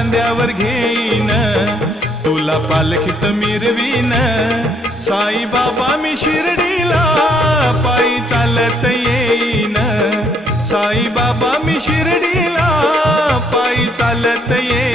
खांद्यावर घेईन, तुला पालखीत मिरवीन. साई बाबा मी शिर्डीला पायी चालत येईन, साई बाबा मी शिर्डीला पायी चालत येईन.